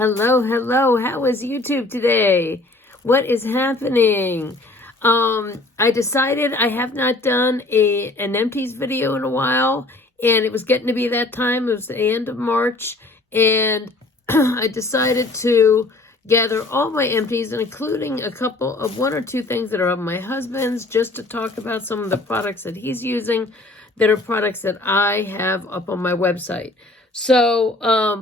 Hello, hello. How is YouTube today? What is happening? I decided I have not done an Empties video in a while, and it was getting to be that time. It was the end of March, and I decided to gather all my empties, and including a couple of one or two things that are of my husband's, just to talk about some of the products that he's using that are products that I have up on my website. So,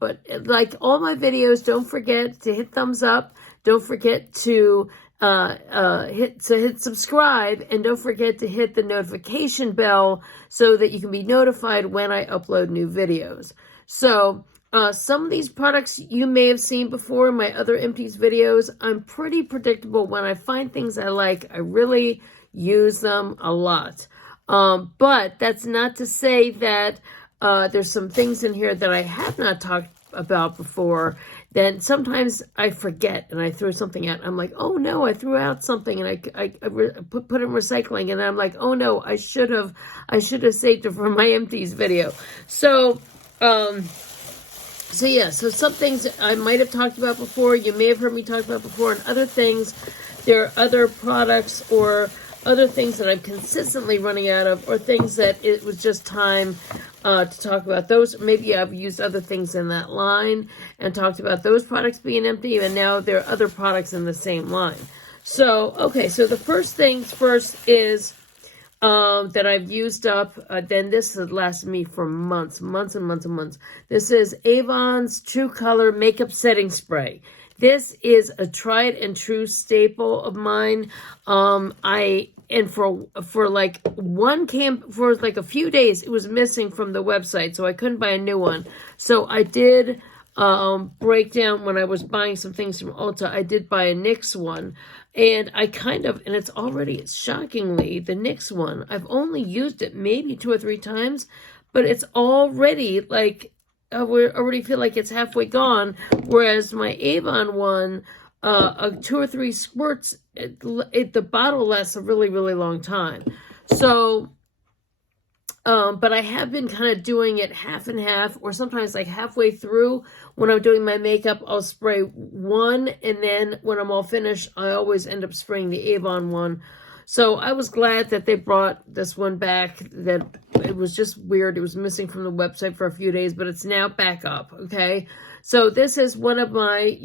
but like all my videos, don't forget to hit thumbs up. Don't forget to hit subscribe, and don't forget to hit the notification bell so that you can be notified when I upload new videos. So, some of these products you may have seen before in my other Empties videos. I'm pretty predictable. When I find things I like, I really use them a lot. But that's not to say that there's some things in here that I have not talked about before. Then sometimes I forget and I throw something out. I'm like, oh no, I threw out something, and I put in recycling, and I'm like, oh no, I should have saved it for my Empties video. So, so some things I might have talked about before, you may have heard me talk about before, and other things, there are other products or other things that I'm consistently running out of, or things that it was just time to talk about those. Maybe I've used other things in that line and talked about those products being empty, and now there are other products in the same line. So, okay, so the first things first is that I've used up, then this has lasted me for months. This is Avon's True Color Makeup Setting Spray. This is a tried and true staple of mine. For like a few days, it was missing from the website, so I couldn't buy a new one. So I did break down when I was buying some things from Ulta. I did buy a NYX one, and it's shockingly, the NYX one, I've only used it maybe 2 or 3 times, but it's already like, I already feel like it's halfway gone, whereas my Avon one, 2 or 3 squirts, the bottle lasts a really, really long time. So, but I have been kind of doing it half and half, or sometimes like halfway through when I'm doing my makeup, I'll spray one, and then when I'm all finished, I always end up spraying the Avon one. So I was glad that they brought this one back. That it was just weird. It was missing from the website for a few days, but it's now back up, okay? So this is one of my,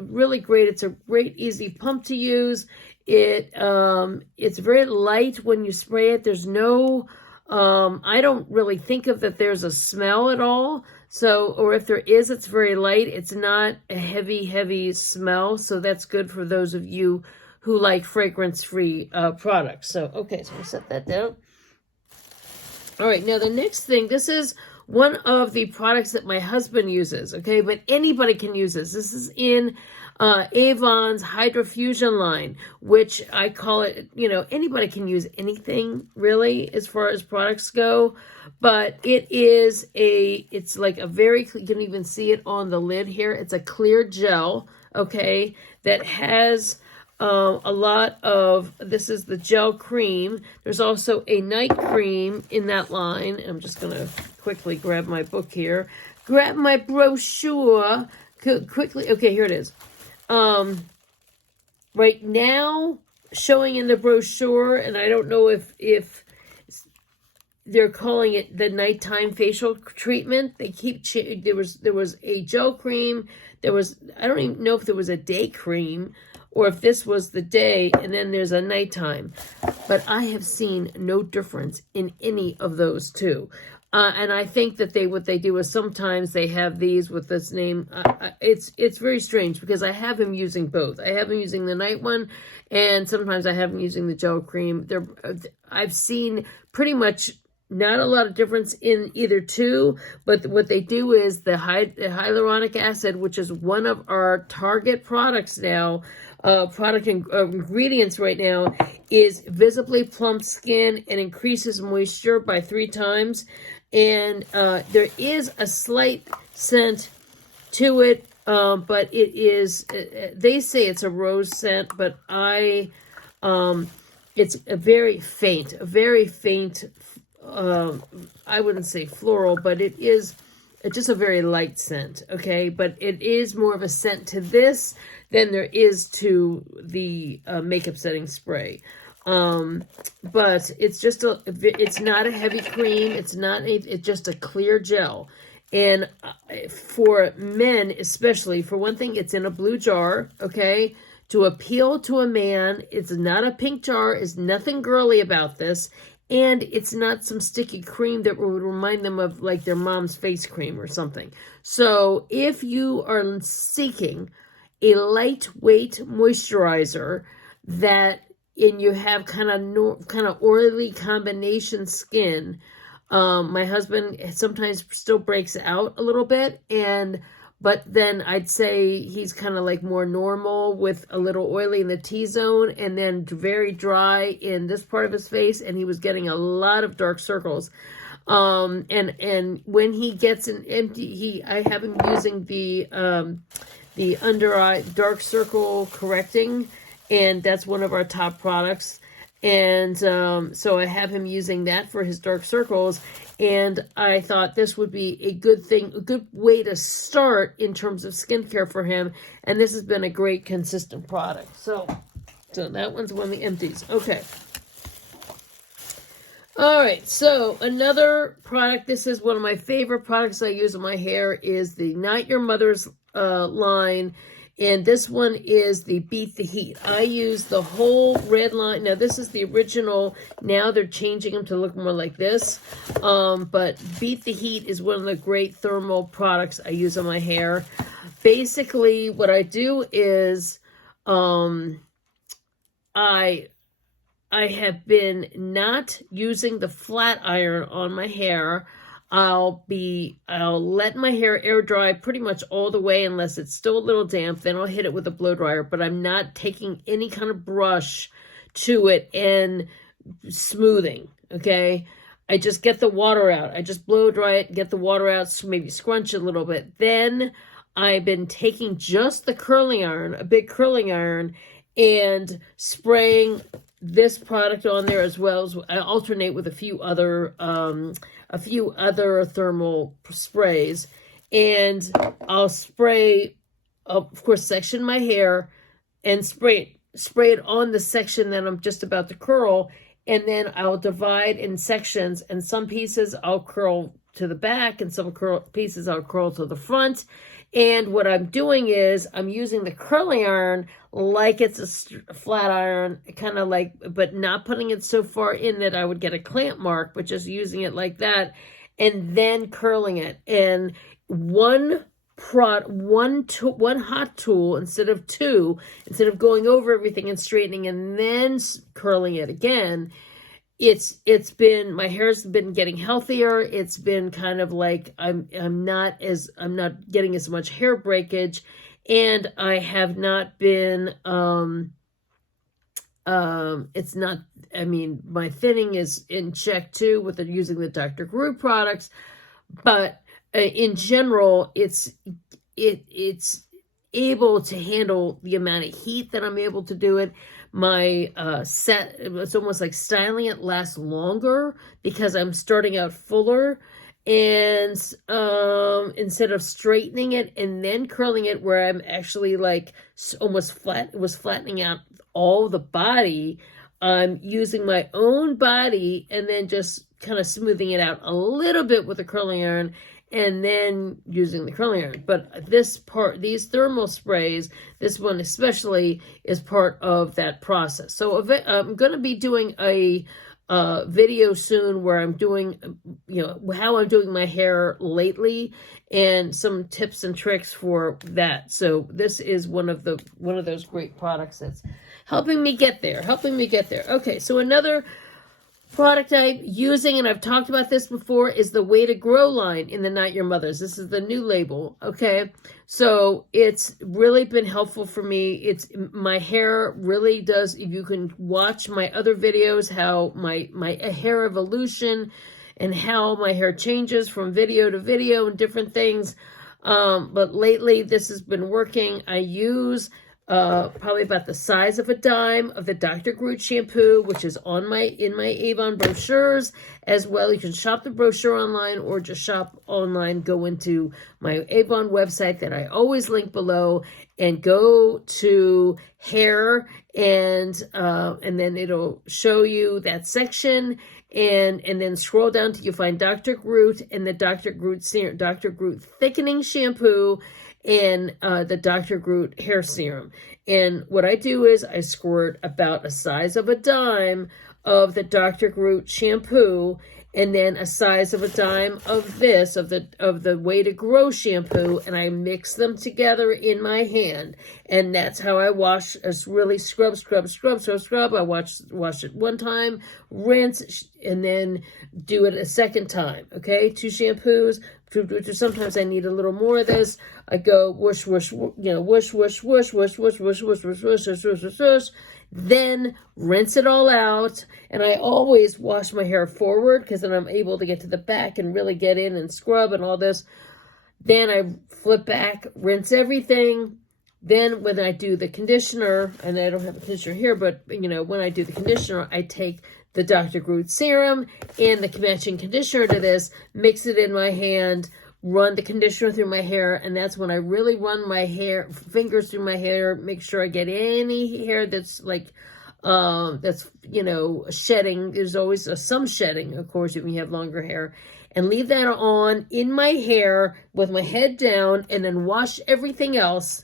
really great. It's a great, easy pump to use. It's very light when you spray it. There's no, I don't really think of that there's a smell at all. So, or if there is, it's very light. It's not a heavy smell. So that's good for those of you who like fragrance-free products. So, okay, so we'll set that down. All right, now the next thing, this is one of the products that my husband uses, okay? But anybody can use this. This is in Avon's Hydrofusion line, which I call it, anybody can use anything, really, as far as products go. But it's like a very, you can even see it on the lid here. It's a clear gel, okay, that has a lot of, this is the gel cream. There's also a night cream in that line. I'm just going to quickly grab my book here. Grab my brochure quickly. Okay, here it is. Right now, showing in the brochure, and I don't know if they're calling it the nighttime facial treatment. They keep there was a gel cream. I don't even know if there was a day cream, or if this was the day, and then there's a nighttime. But I have seen no difference in any of those two. And I think that what they do is sometimes they have these with this name. It's very strange, because I have him using both. I have him using the night one, and sometimes I have him using the gel cream. I've seen pretty much not a lot of difference in either two, but what they do is the hyaluronic acid, which is one of our target products now, ingredients right now, is visibly plump skin and increases moisture by 3 times. And there is a slight scent to it, but it is, they say it's a rose scent, but it's a very faint, I wouldn't say floral, but it is just a very light scent, okay? But it is more of a scent to this than there is to the makeup setting spray. But it's just it's not a heavy cream. It's just a clear gel. And for men, especially, for one thing, it's in a blue jar, okay? To appeal to a man, it's not a pink jar. There's nothing girly about this. And it's not some sticky cream that would remind them of like their mom's face cream or something. So if you are seeking a lightweight moisturizer and you have kind of oily combination skin, my husband sometimes still breaks out a little bit, but then I'd say he's kind of like more normal with a little oily in the T-zone and then very dry in this part of his face, and he was getting a lot of dark circles. And when he gets an empty, I have him using the under eye dark circle correcting, and that's one of our top products. And so I have him using that for his dark circles. And I thought this would be a good way to start in terms of skincare for him. And this has been a great, consistent product. So that one's one of the Empties. Okay. All right. So another product, this is one of my favorite products I use on my hair, is the Not Your Mother's line. And this one is the Beat the Heat. I use the whole red line. Now, this is the original. Now they're changing them to look more like this. But Beat the Heat is one of the great thermal products I use on my hair. Basically, what I do is I have been not using the flat iron on my hair. I'll let my hair air dry pretty much all the way unless it's still a little damp. Then I'll hit it with a blow dryer, but I'm not taking any kind of brush to it and smoothing, okay? I just get the water out. I just blow dry it, get the water out, so maybe scrunch it a little bit. Then I've been taking just the curling iron, a big curling iron, and spraying this product on there, as well as I alternate with a few other thermal sprays, and I'll spray, of course, section my hair and spray it on the section that I'm just about to curl, and then I'll divide in sections, and some pieces I'll curl to the back and some pieces I'll curl to the front. And what I'm doing is I'm using the curling iron like it's a flat iron, kind of like, but not putting it so far in that I would get a clamp mark, but just using it like that and then curling it. And one hot tool instead of two, instead of going over everything and straightening and then curling it again. It's been, my hair's been getting healthier. It's been kind of like I'm not getting as much hair breakage, and I have not been it's not, I mean, my thinning is in check too with using the Dr. BibaGirrrl products, but in general it's able to handle the amount of heat that I'm able to do it. My set, it's almost like styling it lasts longer because I'm starting out fuller, and instead of straightening it and then curling it, where I'm actually like almost flattening out all the body, I'm using my own body and then just kind of smoothing it out a little bit with a curling iron, and then using the curling iron. But these thermal sprays, this one especially, is part of that process. So I'm going to be doing a video soon where I'm doing, how I'm doing my hair lately and some tips and tricks for that. So this is one of those great products that's helping me get there. Okay, so another product I'm using, and I've talked about this before, is the Way to Grow line in the Not Your Mother's. This is the new label, okay? So it's really been helpful for me. My hair really does, if you can watch my other videos, how my hair evolution and how my hair changes from video to video and different things. But lately this has been working. I use probably about the size of a dime of the Dr. Groot shampoo, which is in my Avon brochures as well. You can shop the brochure online or just shop online. Go into my Avon website that I always link below and go to hair, and then it'll show you that section, and then scroll down till you find Dr. Groot and the Dr. Groot thickening shampoo and the Dr. Groot hair serum. And what I do is I squirt about a size of a dime of the Dr. Groot shampoo, and then a size of a dime of this, of the Way to Grow shampoo, and I mix them together in my hand. And that's how I wash, really scrub. I wash it one time, rinse, and then do it a second time, okay? 2 shampoos. Sometimes I need a little more of this. I go whoosh, whoosh, whoosh, whoosh, whoosh, whoosh, whoosh, whoosh, whoosh, whoosh, whoosh, whoosh, whoosh, whoosh, then rinse it all out. And I always wash my hair forward because then I'm able to get to the back and really get in and scrub and all this. Then I flip back, rinse everything. Then when I do the conditioner, and I don't have a conditioner here, but when I do the conditioner, I take the Dr. Groot serum and the matching conditioner to this, mix it in my hand, run the conditioner through my hair, and that's when I really run my fingers through my hair, make sure I get any hair that's shedding. There's always some shedding, of course, if you have longer hair, and leave that on in my hair with my head down, and then wash everything else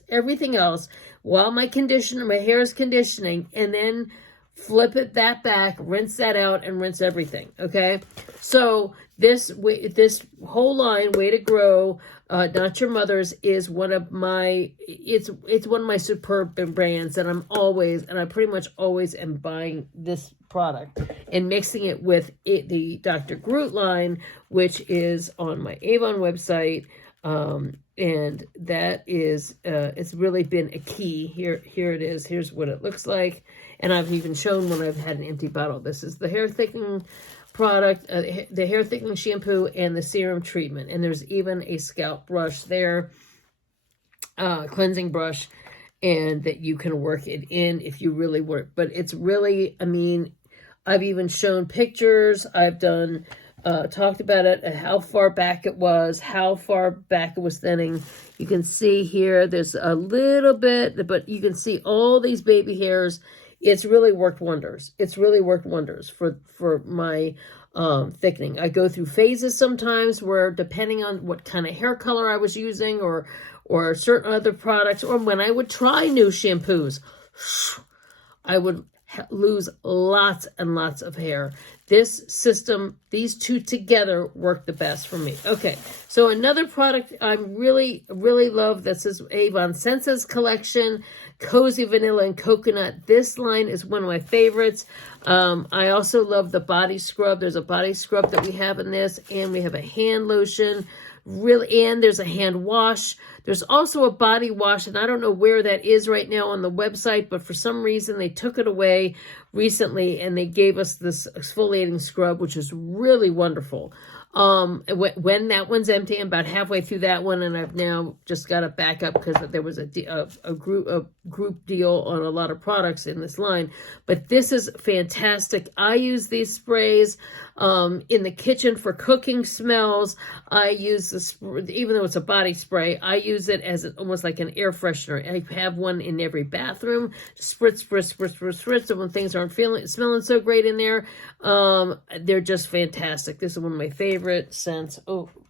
while my hair is conditioning, and then flip that back, rinse that out, and rinse everything, okay? So this whole line, Way to Grow, Not Your Mother's, is one of my, it's one of my superb brands that I pretty much always am buying this product and mixing it with the Dr. Groot line, which is on my Avon website. And that is, it's really been a key. Here it is. Here's what it looks like. And I've even shown when I've had an empty bottle. This is the hair thickening product, the hair thickening shampoo and the serum treatment. And there's even a scalp brush there, cleansing brush, and that you can work it in if you really work. But it's really, I've even shown pictures. I've done, talked about it, how far back it was, how far back it was thinning. You can see here, there's a little bit, but you can see all these baby hairs. It's really worked wonders. It's really worked wonders for my thickening. I go through phases sometimes where, depending on what kind of hair color I was using or certain other products, or when I would try new shampoos, I would lose lots and lots of hair. This system, these two together, work the best for me. Okay, so another product I really love, this is Avon Senses Collection, Cozy Vanilla and Coconut. This line is one of my favorites. I also love the body scrub. There's a body scrub that we have in this, and we have a hand lotion. And there's a hand wash. There's also a body wash, and I don't know where that is right now on the website, but for some reason they took it away recently, and they gave us this exfoliating scrub, which is really wonderful. When that one's empty, I'm about halfway through that one, and I've now just got it back up because there was a group deal on a lot of products in this line. But this is fantastic. I use these sprays in the kitchen for cooking smells. I use this, even though it's a body spray, I use it as almost like an air freshener. I have one in every bathroom. Spritz, and when things aren't smelling so great in there, they're just fantastic. This is one of my favorite scents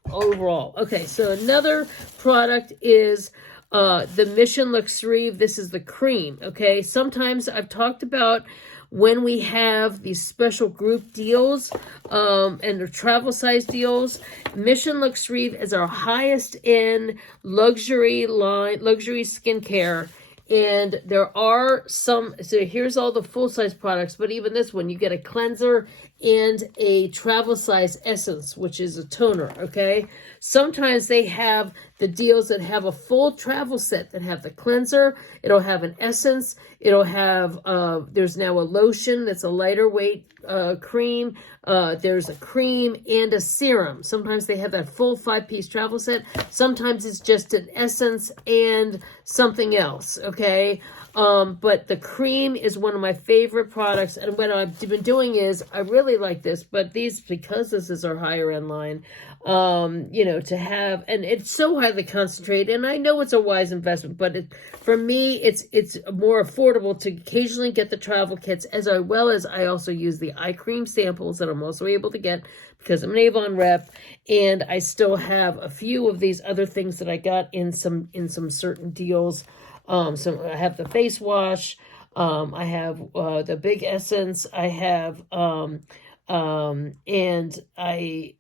overall. Okay, so another product is the Mission Luxury. This is the cream, okay? Sometimes I've talked about when we have these special group deals and the travel size deals. Mission Luxury is our highest end luxury line, luxury skincare. And there are some, so here's all the full-size products, but even this one, you get a cleanser and a travel size essence, which is a toner, okay? Sometimes they have the deals that have a full travel set that have the cleanser, it'll have an essence, it'll have, there's now a lotion that's a lighter weight cream, there's a cream and a serum. Sometimes they have that full 5-piece travel set. Sometimes it's just an essence and something else, okay? But the cream is one of my favorite products. And what I've been doing is, I really like this, but these, because this is our higher end line, you know, to have, and it's so highly concentrated, and I know it's a wise investment, but for me, it's more affordable to occasionally get the travel kits, as well as I also use the eye cream samples that I'm also able to get because I'm an Avon rep, and I still have a few of these other things that I got in some certain deals. So I have the face wash, I have the big essence, I have and I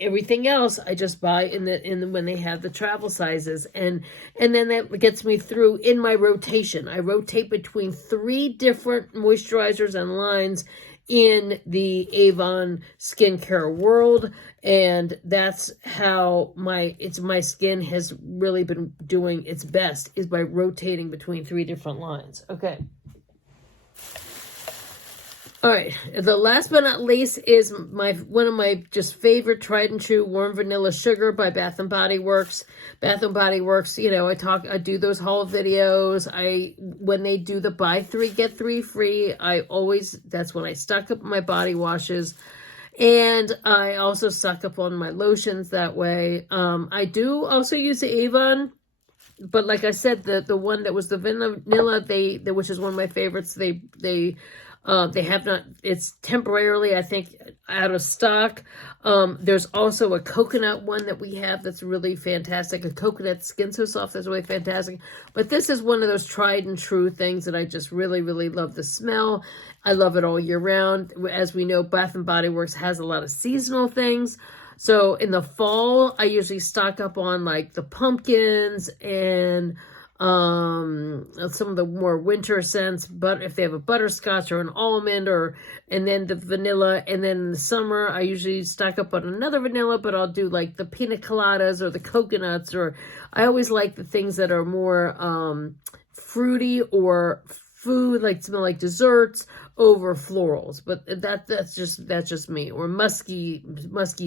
everything else I just buy in the when they have the travel sizes, and then that gets me through in my rotation. I rotate between 3 different moisturizers and lines in the Avon skincare world, and that's how my skin has really been doing its best, is by rotating between 3 different lines. Okay. All right, the last but not least is one of my just favorite tried and true warm vanilla sugar by Bath and Body Works. Bath and Body Works, you know, I do those haul videos. When they do the buy 3 get 3 free, that's when I stock up my body washes, and I also stock up on my lotions that way. I do also use the Avon, but like I said, the one that was the vanilla, which is one of my favorites, they have not, it's temporarily, I think, out of stock. There's also a coconut one that we have that's really fantastic. A coconut Skin So Soft that's really fantastic. But this is one of those tried and true things that I just really, really love the smell. I love it all year round. As we know, Bath and Body Works has a lot of seasonal things. So in the fall, I usually stock up on like the pumpkins and some of the more winter scents, but if they have a butterscotch or an almond, and then the vanilla, and then in the summer I usually stock up on another vanilla, but I'll do like the pina coladas or the coconuts, or I always like the things that are more fruity or food, like smell like desserts, over florals. But that's just me, or musky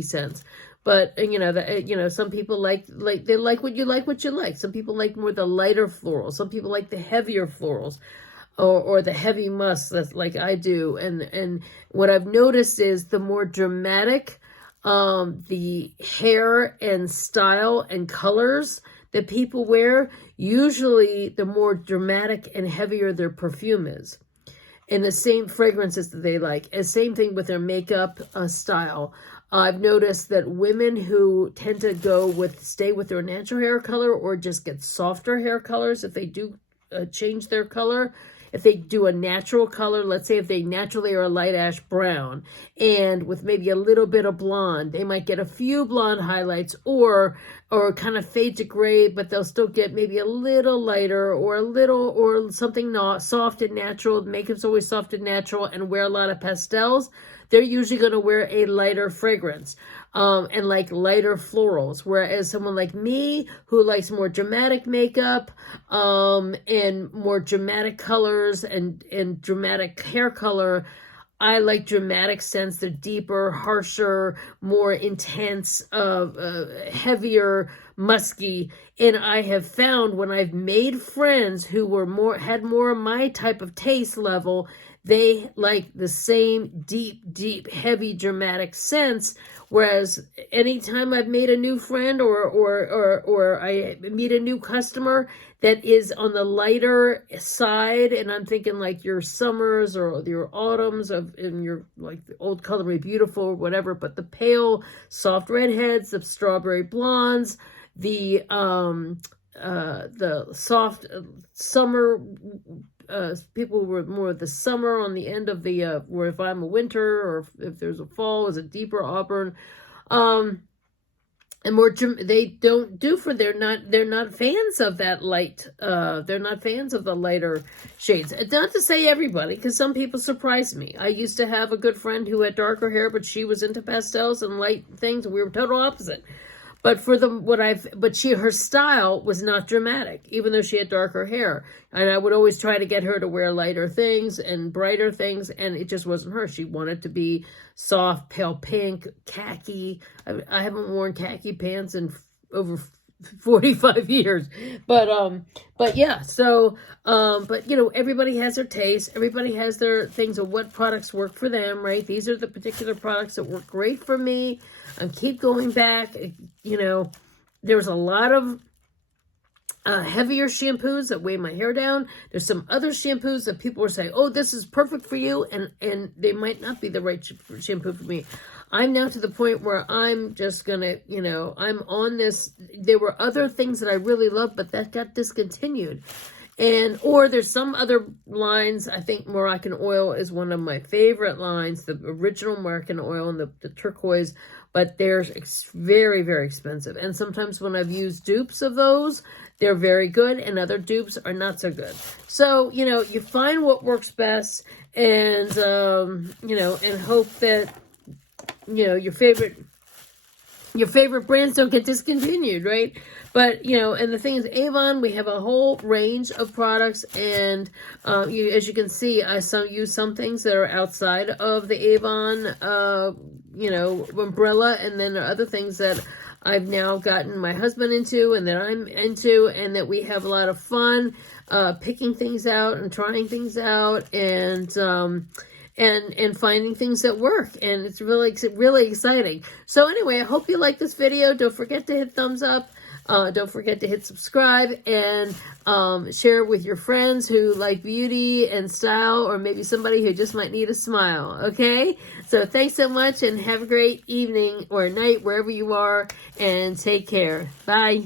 scents. But you know, some people like they like what you like. Some people like more the lighter florals. Some people like the heavier florals, or the heavy musk. That's like I do. And what I've noticed is the more dramatic the hair and style and colors that people wear, usually the more dramatic and heavier their perfume is. And the same fragrances that they like. And same thing with their makeup style. I've noticed that women who tend to stay with their natural hair color, or just get softer hair colors if they do change their color, if they do a natural color, let's say if they naturally are a light ash brown, and with maybe a little bit of blonde, they might get a few blonde highlights, or kind of fade to gray, but they'll still get maybe a little lighter, or something not soft and natural. Makeup's always soft and natural, and wear a lot of pastels. They're usually going to wear a lighter fragrance, and like lighter florals. Whereas someone like me, who likes more dramatic makeup, and more dramatic colors and dramatic hair color, I like dramatic scents. They're deeper, harsher, more intense, heavier, musky. And I have found when I've made friends who had more of my type of taste level, they like the same deep, heavy, dramatic scents. Whereas anytime I've made a new friend, or I meet a new customer that is on the lighter side, and I'm thinking like your summers or your autumns in your like the Old Color Me Beautiful or whatever, but the pale, soft redheads, the strawberry blondes, the soft summer. People who were more of the summer on the end of the, where if I'm a winter, or if there's a fall, is a deeper auburn. and they don't do for, they're not fans of that light, they're not fans of the lighter shades. Not to say everybody, because some people surprise me. I used to have a good friend who had darker hair, but she was into pastels and light things. We were total opposite. But for her style was not dramatic, even though she had darker hair. And I would always try to get her to wear lighter things and brighter things, and it just wasn't her. She wanted to be soft, pale pink, khaki. I haven't worn khaki pants in over 45 years. But yeah, so, but you know, everybody has their taste. Everybody has their things of what products work for them, right? These are the particular products that work great for me. I keep going back. You know, there's a lot of heavier shampoos that weigh my hair down. There's some other shampoos that people are saying, oh, this is perfect for you, and they might not be the right shampoo for me. I'm now to the point where I'm just gonna, you know, I'm on this. There were other things that I really loved, but that got discontinued. Or there's some other lines. I think Moroccan oil is one of my favorite lines, the original Moroccan oil and the turquoise, but they're very, very expensive. And sometimes when I've used dupes of those, they're very good, and other dupes are not so good. So, you know, you find what works best, and, you know, and hope that, you know, your favorite brands don't get discontinued, right? But, you know, and the thing is, Avon, we have a whole range of products, and as you can see, I use some things that are outside of the Avon, you know, umbrella, and then there are other things that I've now gotten my husband into, and that I'm into, and that we have a lot of fun picking things out and trying things out, and finding things that work, and it's really exciting. So anyway, I hope you like this video. Don't forget to hit thumbs up. Don't forget to hit subscribe, and share it with your friends who like beauty and style, or maybe somebody who just might need a smile, okay? So thanks so much, and have a great evening or night wherever you are, and take care. Bye.